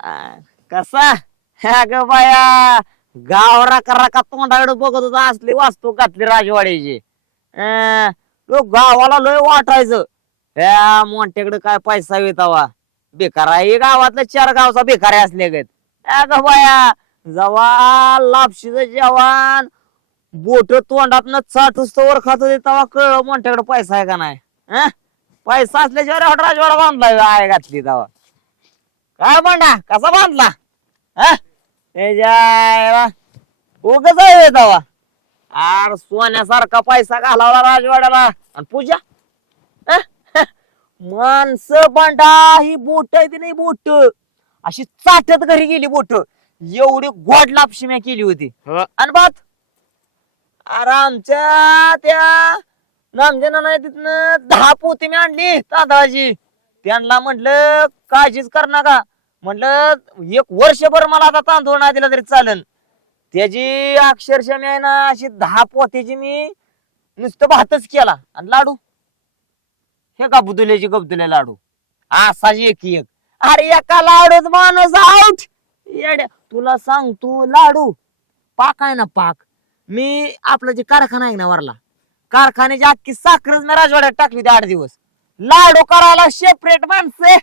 आ, कसा ग बाया गाव राका राका तोंडाकडे बघत होता असली वास्तू घातली राजवाड्याची अं, तो गावाला लय वाटायचं. ह्या मोठ्याकडे काय पैसा वितावा बेकार आहे गावातलं चार गावचा बेकार आहे असले गत. ग बाया जवा लापशीचं जवान बोट तोंडात चाटूस वर खात होते तेव्हा कळलं मोठ्याकडे पैसा आहे का नाही. अं? पैसा असल्याशिवाय राजवाडा बांधलाय आय घातली तेव्हा काय बांधा कसा बांधला हा? उगच आहे तवा. आर सोन्यासारखा पैसा घालावला राजवाड्याला. आणि पूजा? माणसं बांडा ही बोट आहे ती नाही बोट. अशी चाटत घरी गेली बोट. एवढी गोड लापशिम्या केली होती. आणि बात? अरे आमच्या त्या नामजना नाही तिथनं दहा पोती मी आणली तांदळाची. त्यांना म्हटलं काळजीच कर नका. म्हटलं एक वर्षभर मला आता तांदूळ नाही दिला तरी चालन त्याची अक्षरशः मी आहे ना अशी दहा पोत्याची मी नुसतं भातच केला. आणि लाडू. हे का बुदुल्याची गबदुल्या लाडू? असाची एक एक. अरे एका लाडूच माणूस आउट येड्या तुला सांगतो लाडू. पाक आहे ना पाक. मी आपला जे कारखाना आहे ना वरला. कारखान्याची अख्खी साखरच मी राजवाड्यात टाकली होती आठ दिवस. लाडू करायला सेपरेट माणसे.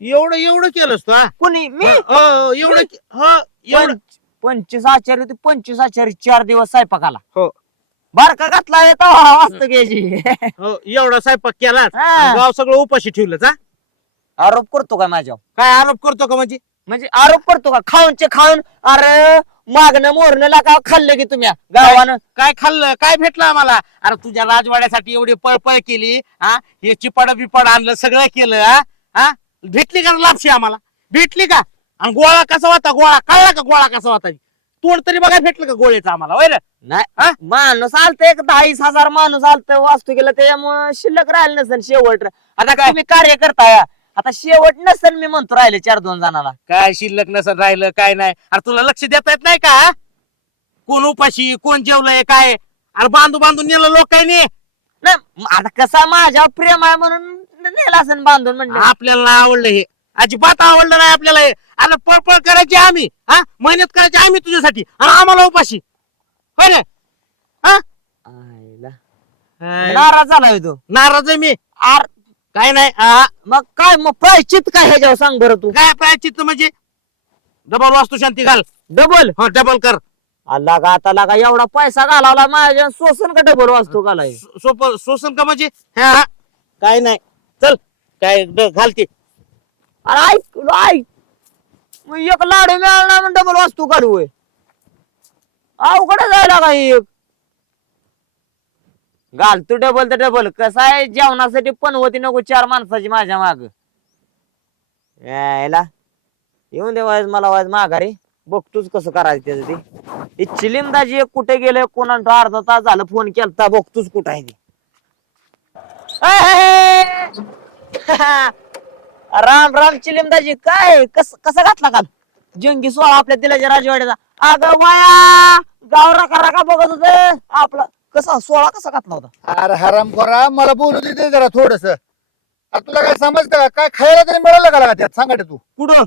एवढं एवढं केलंस तू हा? कुणी? मी? अ, एवढं के- हा, एवढं पंच- पंचवीस आचार्य होती पंचवीस आचार्य चार दिवस स्वयंपाकाला. हो. बारका घातला येतो वाचत घ्यायची. हो, एवढा स्वयंपाक हा. आणि गाव सगळं उपाशी ठेवलं हा? आरोप करतो का माझ्यावर? काय आरोप करतो का म्हणजे? म्हणजे आरोप करतो का? खाऊनचे खाऊन अरे मागणं मोरणं का खाल्लं की तुम्ही. गावानं. काय खाल्लं? काय भेटलं आम्हाला? अरे तुझ्या राजवाड्यासाठी एवढी पळपळ केली हा? हे चिपाड बिपाड आणलं सगळं केलं हा? हा? भेटली का लापशी आम्हाला? भेटली का? आणि गोळा कसा होता? गोळा कळला का गोळा कसा होता? तोंड तरी बघा भेटलं का गोळ्याचं आम्हाला? होय रे? हा? नाही माणूस आलत एक दहावीस हजार माणूस आलत वास्तू केलं त्याच्यामुळे शिल्लक राहिलं नसेल शेवट. आता काय? तुम्ही कार्य करताय आता शेवट नसेल मी म्हणतो राहिले चार दोन जणांना काय शिल्लक नसं राहिलं काय नाही. अरे तुला लक्ष देता येत नाही का? कोण उपाशी कोण जेवलंय काय? अरे बांधू बांधून नेलं लोकांनी. नाही म- आता कसा माझ्या प्रेम आहे म्हणून नेला असेल बांधून म्हणजे आपल्याला नाही आवडलं हे. अजिबात आवडलं नाही आपल्याला हे. अरे पळपळ करायची आम्ही हा? मेहनत करायची आम्ही तुझ्यासाठी. आणि आम्हाला उपाशी. होय रे आईला. नाराज झालाय तो. नाराज आहे मी. आर काय नाही मग काय मग प्रायचित काय ह्याच्यावर सांग बरं तू. काय प्रायचित्त म्हणजे? डबल वास्तू शांती घाल. डबल हो डबल कर. का आता लागा एवढा पैसा घालावला माझ्या सोसन का डबल वाचतो घालाय? सो- सोप शोषण का म्हणजे? हा, हा. काय नाही. चल काय ड- घाल की. अरे ऐक ऐक. मग एक लाडू मिळाला म्हणून डबल वाचतो होय. अवघड जायला का एक घालतो डबल तर डबल कसं आहे जेवणासाठी पण होती नको चार माणसाची माझ्या माग. यायला येऊन दे वाज मला वाज माघारी. बघतोच कसं करायचं त्याचं ते. चिलिमदाजी कुठे गेले कोणा अर्धा तास झालं फोन केलता बघतोच कुठं आहे ते. राम राम चिलिमदाजी काय? कस कसा घातला काल? जंगी सोहळा आपल्या दिलाच्या राजवाड्याचा. अगं वाया गाव राखा का बघत होत. आपला कसा सोळा कसा घातला होता? अरे हराम खोरा मला बोलू दे जरा थोडस. तुला काय समजतं का? काय खायला तरी मिळालं का लागा त्यात? सांगा तू. कुठं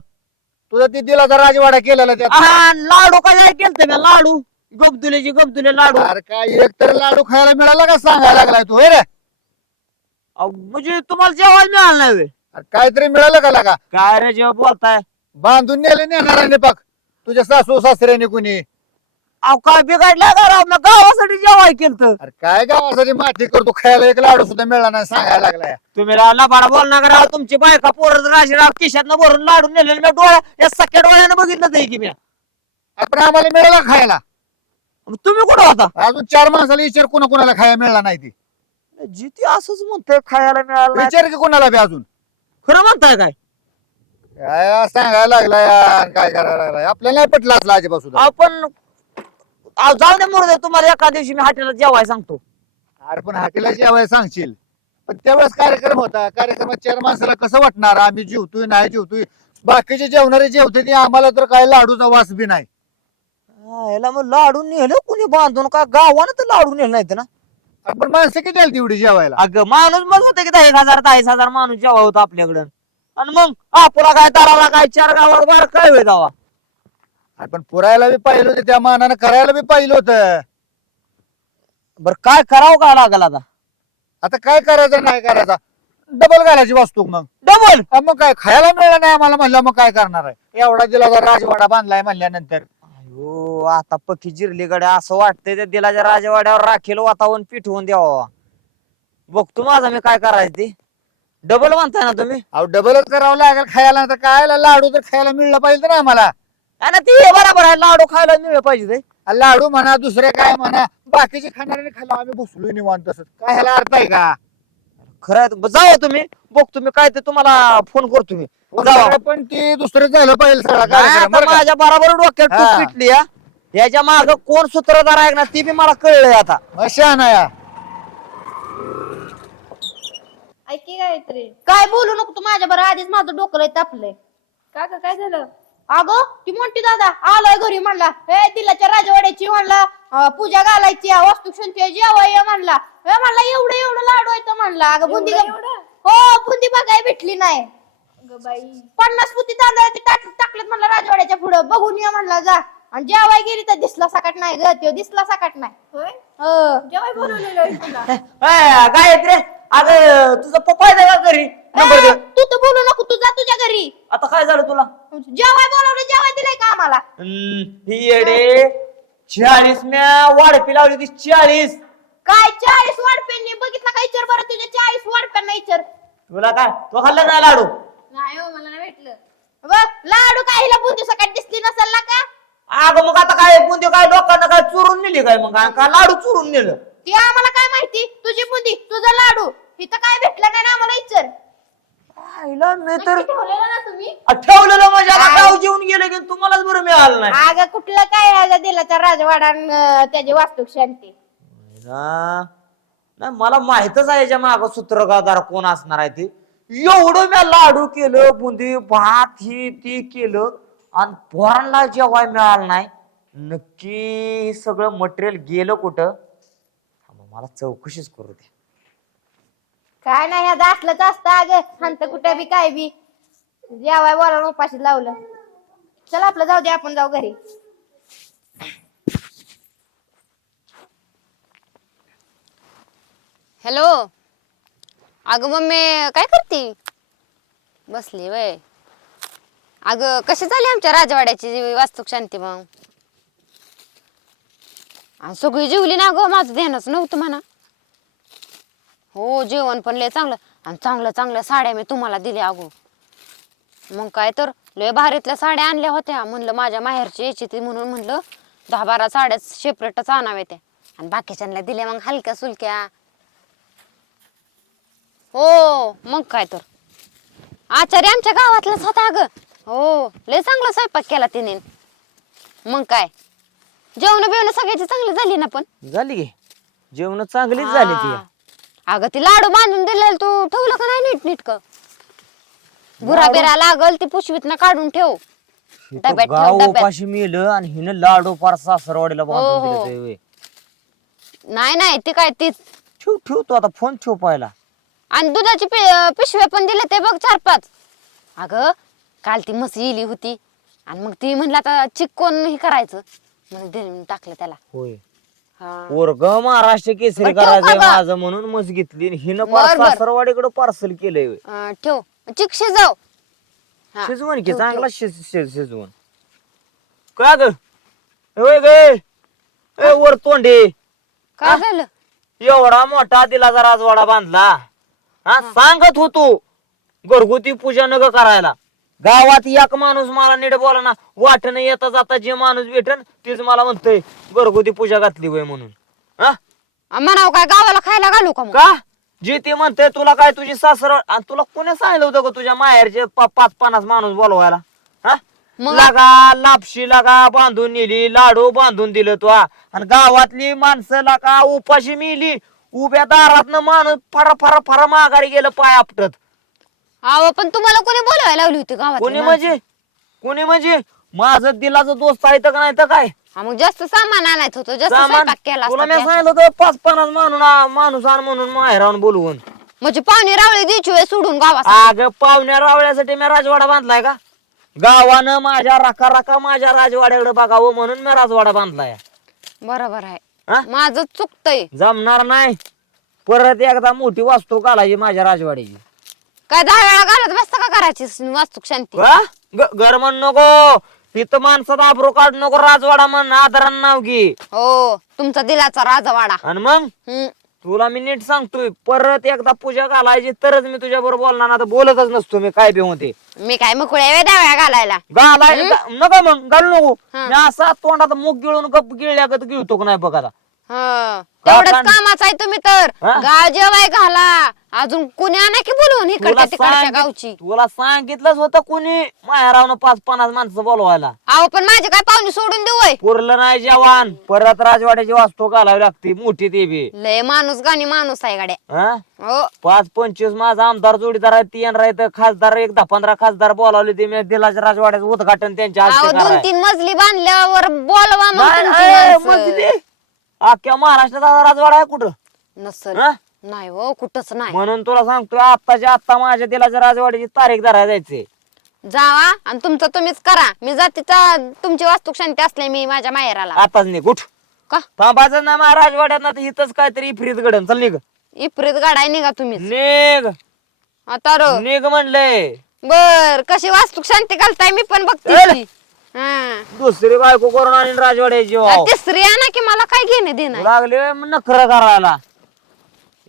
तुझा ते दिलाचा राजवाडा केलेला त्यात. लाडू काय केलते मी लाडू. गबदुलेची गबदुले लाडू. अरे काय एक तर लाडू खायला मिळाला का सांगायला लागलाय तू हे रे? अहो, म्हणजे तुम्हाला जेवायला मिळालं नाही व्हय? अरे काहीतरी मिळालं का लागा? काय रे जेव्हा बोलताय? बांधून नेले नेणाराने पाक तुझ्या सासू सासऱ्याने कुणी. अहो काय बिघडलं का राव मी गावासाठी जेवाय केलत. अरे काय गावासाठी माती करतो? खायला एक लाडू सुद्धा मिळाला नाही सांगायला लागलाय. तुम्ही राव लबाडा बोल ना राव तुमची बायका पोरं राशी राव खिशातनं भरून लाडू नेलेले मी डोळ्या या सख्या डोळ्यानं बघितलं ते की मी. आपण आम्हाला मिळाला खायला? मग तुम्ही कुठं होता? अजून चार माणसाला विचार कोणा कोणाला खायला मिळाला नाही ती. जिथे असंच म्हणतोय खायला मिळालं नाही. विचार की कोणाला बी अजून? खरं म्हणताय काय? काय सांगायला लागलाय काय करायला लागलाय आपल्याला नाही पटलं असलं सुद्धा. आपण अहो, जाऊ दे मुर्दे तुम्हाला एका दिवशी मी हॉटेलला जेवाय सांगतो. अरे पण हाटेला जेवाय सांगशील. पण त्यावेळेस कार्यक्रम होता. कार्यक्रमात चार माणसाला कसं वाटणार? आम्ही जेवतोय नाही जेवतोय? बाकीचे जेवणारे जेवते ते आम्हाला तर काय लाडूचा वास बी नाही. हा, याला मग लाडू नेलं कुणी बांधून? का गावानं तर लाडू नेलं नाही ना? अरे पण माणसं किती आली तेवढी जेवायला? अगं माणूस मग होतं की दहा एक हजार दहा एक हजार माणूस जेव्हा होता आपल्याकडं. आणि मग आपला काय ताराला काय चार गावात बार काय होईल दावा अरे पण पुरायला बी पाहिलं होतं त्या मानानं करायला बी पाहिलं होतं. बर काय करावं का लागल आता? आता काय करायचं नाही करायचा? डबल घालायची वस्तू मग. डबल? अं मग काय खायला मिळालं नाही आम्हाला म्हणलं मग काय करणार आहे? एवढा दिला राजवाडा बांधलाय म्हणल्यानंतर. अयो आता पक्की जिरली गड्या असं वाटतंय त्या दिलाच्या राजवाड्यावर राखेल वातावरण पिठवून द्यावा. बघतो माझा मी काय करायचं ते. डबल म्हणताय ना तुम्ही? अहो डबलच करावं लागेल खायला तर काय लाडू तर खायला मिळलं पाहिजे ना आम्हाला. आणि ते बरोबर आहे लाडू खायला मिळलं पाहिजे ते लाडू म्हणा दुसरे काय म्हणा बाकीचे खाणारे खाल्ला आम्ही बसलो निवांत तसंच काय ह्याला अर्थ आहे का? खरं आहे जावा तुम्ही बघतो मी काय ते तुम्हाला फोन करतो मी. जावा. सगळं पण ते दुसरं झालं पाहिजे सगळा नाही, कार्यक्रम, आता बरं का? माझ्या बरोबर डोक्यात हा. टूप पिटली या याच्या माग कोण सूत्रधार आहे ना ती बी मला कळलंय आता. मग शहाणा या. ऐकी काय तरी काय बोलू नको तू माझ्या बरं आधीच माझं डोकं लय तापलंय. का का काय झालं? अगं ती म्हणती दादा आलाय घरी म्हणला. हे दिलाच्या राजवाड्याची म्हणला. अं, पूजा घालायची आहे, जेवाय म्हणला. हे म्हणला एवढं एवढं लाडू आहे तर म्हणला. अगं बुंदी हो बुंदी बघाय भेटली नाही. पन्नास पुती तांदळाची टाक टाकलेत म्हणला राजवाड्याच्या पुढं. बघून ये म्हणला जा. आणि जेवाय गेली तर दिसला सकाट नाही ग त्यो दिसला सकाट नाही. होय? जेवाय बोलवलेलं तुला. ए, गायत्री अगं तुझा पप्पा आहे का घरी? नंबर दे. तू तर बोलू नको तू जा तुझ्या घरी. आता काय झालं तुला? जेवाय बोलवलं जेवाय दिलंय का आम्हाला? हम्म, ही येडे. चाळीस म्या वाढपी लावली होती चाळीस. काय चाळीस वाढप्यांनी? बघितलं का इचर बरं तुझ्या? चाळीस वाढप्यांना इचर. तुला काय? तो खाल्ला नाही लाडू? नाही हो मला नाही भेटलं. बघ लाडू काय हिला बुंदी सकाळी दिसली नसेल ना का? अगं मग आता काय बुंदी काय लोकांना काय चोरून नेली काय मग? का लाडू चोरून नेलं? ती आम्हाला काय माहिती? तुझी बुंदी तुझा लाडू. इथं काय भेटलं नाही ना आम्हाला इचर? आईला मी तर ठेवलेलं ना तुम्ही? ठेवलेलं म्हणजे गाव जेवून गेलं की तुम्हालाच बरं मिळालं नाही. अगं कुठलं काय ह्याचा दिला त्या राजवाडा अन त्याची वास्तुक शांती ना नाही मला माहितच आहे याच्या माग सूत्रगादार कोण असणार आहे ते. एवढं मी लाडू केलं बुंदी भात ही ती केलं आणि पोरांना जेवाय मिळालं नाही. नक्की हे सगळं मटेरियल गेलं कुठं? थांबा, मला चौकशीच करू दे. काय नाही ह्या असलंच असतं अगं. हंत कुठे बी काय बी. जेवाय बोलावून उपाशी लावलं. चल आपलं जाऊ दे आपण जाऊ घरी. हॅलो. अगं मम्मी काय करते? बसली वय. अगं कशी झाली आमच्या राजवाड्याची वास्तुक शांती मग सगळी जेवली ना गं माझं ध्यानच नव्हतं म्हणा. हो जेवण पण लय चांगलं. आणि चांगल्या चांगल्या साड्या मी तुम्हाला दिल्या अगो. मग काय तर लय भारीतल्या साड्या आणल्या होत्या. म्हणलं माझ्या माहेरची यायची ती म्हणून म्हणलं दहा बारा साड्या सेपरेटच आणाव्या त्या. आणि बाकीच्यांना दिल्या मग हलक्या सुलक्या. हो मग काय तर. आचार्य आमच्या गावातलाच होता ग हो लय चांगला स्वयंपाक केला तिने. मग काय? जेवण बिवण सगळ्याची चांगली झाली ना पण? झाली की. जेवण चांगलीच झाली ती. अगं ती लाडू बांधून दिलेलं तू ठेवलं का नाही नीट नीट बुरा बिरा लागल ती पुशवीत ना काढून ठेव. डब्यात ठेव, गाव डब्यात. उपाशी मिळलं आणि हिनं लाडू पार सासरवाडीला बांधून हो, हो. दिलं ते व्हय. नाही नाही ती काय तीच. ठेव ठेव तू आता फोन ठेव पाहिला आणि दुधाची पि- पिशव्या पण दिले ते बघ चार पाच. अगं काल ती मस इली होती. आणि मग ती म्हणलं आता चिक कोण हे करायचं. म्हणून देऊन टाकलं त्याला. होय. पोरग महाराष्ट्र केसरी बरं, ठेव करायचंय बाबा. माझं म्हणून मस घेतली आणि हिनं बर, पार बर. सासरवाडीकडे पार्सल केलंय. अं, ठेव. चिक शिजाव. हा, शिजवण की ठेव, चांगला ठेव. शिज शिज- शिजवण का ग? होय गे? ए वर तोंडे काय झालं? एवढा मोठा दिलाचा राजवाडा बांधला. हा. सांगत होतो घरगुती पूजा नग करायला. गावात एक माणूस मला नीट बोला ना वाटण येता जाता जे माणूस भेटन तेच मला म्हणतोय घरगुती पूजा घातली वय म्हणून. हा? म्हणावं काय गावाला खायला घालू का मग? का? जे ते म्हणते तुला काय तुझी सासर आणि तुला कोणी सांगितलं होतं का तुझ्या माहेरचे पा- पाच पन्नास माणूस बोलवायला? हा? मग? लागा लापशी लागा बांधून नेली लाडू बांधून दिलं तू हा. आणि गावातली माणसं लागा उपाशी मिली उभ्या दारातनं माणूस फरा फरा फरा माघारी गेलं पाय आपटत. अहो पण तुम्हाला कोणी बोलवायला लावली होती गावात कोणी म्हणजे? कोणी म्हणजे? माझं दिलाचं दोस्त आहे तर नाही तर काय? मग जास्त सामान आणायचं होतं जास्त सामान? स्वयंपाक केला तुला असता मी. सांगितलं होतं पाच पन्नास माणूस माणूस आण म्हणून माहेरावून बोलवून. म्हणजे पाणी रावळे द्यायची वेळ सोडून गावात अग पाहुण्या रावळ्यासाठी मी राजवाडा बांधलाय का? गावानं माझ्या राखा राखा माझ्या राजवाड्याकडे बघावं म्हणून मी राजवाडा बांधलाय. बरोबर आहे? माझं चुकतंय. जमणार नाही. परत एकदा मोठी वास्तू घालायची माझ्या राजवाड्याची काय दहा वेळा घालत बसता का करायची वास्तुक शांती? ग- घर म्हण नको. इथं माणसात आबरो काढ नको राजवाडा म्हण आदरान नाव घे. हो तुमचा दिलाचा राजवाडा. आणि मग? हम्म. तुला मी नीट सांगतोय परत एकदा पूजा घालायची तरच मी तुझ्या बरोबर बोलणार ना तर बोलतच नसतो मी काय बी होते. मी काय दहा वेळा घालायला? घालाय नको मग घालू नको. मी असा तोंडात मुख गिळून गप गिळल्यागत गिळतो का नाही बघ आता हं. तेवढंच काका- कामाचं आहे तुम्ही तर. हा? गाव जेवाय घाला. अजून कुणी आणा की बोलवून इकडच्या तिकडच्या सांगित- गावची. तुला सांगितलंच होतं कोणी? माहेरावनं पाच पन्नास माणसं बोलवायला. अहो पण माझे काय पाहुणे सोडून देऊ होय? पुरलं नाही जवान परत राजवाड्याची वास्तू घालावी लागते मोठी ते बी. लय माणूस गाणी माणूस आहे गाड्या. हा? हो. पाच पंचवीस माझा आमदार जोडीदार आहे तीन राहत खासदार एक दहा पंधरा खासदार बोलावले ते मी दिलाच्या राजवाड्याचं उद्घाटन त्यांच्या अहो दोन. तीन मजली बांधल्यावर बोलवा मग नाही, तुमची ए, माणसं. ते अख्ख्या महाराष्ट्रात आता राजवाडा आहे कुठं? नसल. हा? नाही हो कुठंच नाही. म्हणून तुला सांगतोय आत्ताच्या आत्ता माझ्या दिलाच्या राजवाड्याची तारीख धरायला जायचे जावा आणि तुमचं तुम्हीच करा. मी जाते चा- तुमची वास्तुक शांती असले मी माझ्या माहेराला. आताच निघ उठ. का? थांबायचं ना माझ्या राजवाड्यात ना इथंच काहीतरी इफ्रीत घडन. चल निघ. इपरीत गाडाय निघा तुम्हीच. निघ. आता रो. निघ म्हणलंय. बर कशी वास्तुक शांती घालताय मी पण बघते चल. की. हा. दुसरी बायको करून आणि राजवाड्याची वाव. तिसरी आणा की मला काय घेणे देणं? लागले नखर करायला.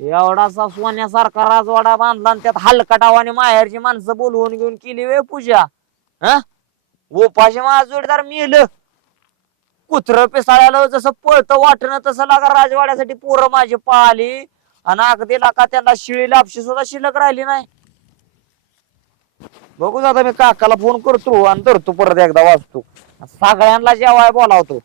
एवढासा सोन्यासारखा राजवाडा बांधला आणि त्यात हलकटाव आणि माहेरची माणसं बोलवून घेऊन केली वे पूजा. हा? उपाशी माझा जोडीदार मिल. कुत्र पिसाळ्याला जसं पळतं वाटणं तसं लागा राजवाड्यासाठी पोरं माझी पाळली आणि अगदी लाका त्यांना शिळी लापशी सुद्धा शिल्लक राहिली नाही. बघू आता मी काकाला फोन करतो आणि धरतो परत एकदा वाचतो सगळ्यांना जेवाय बोलावतो.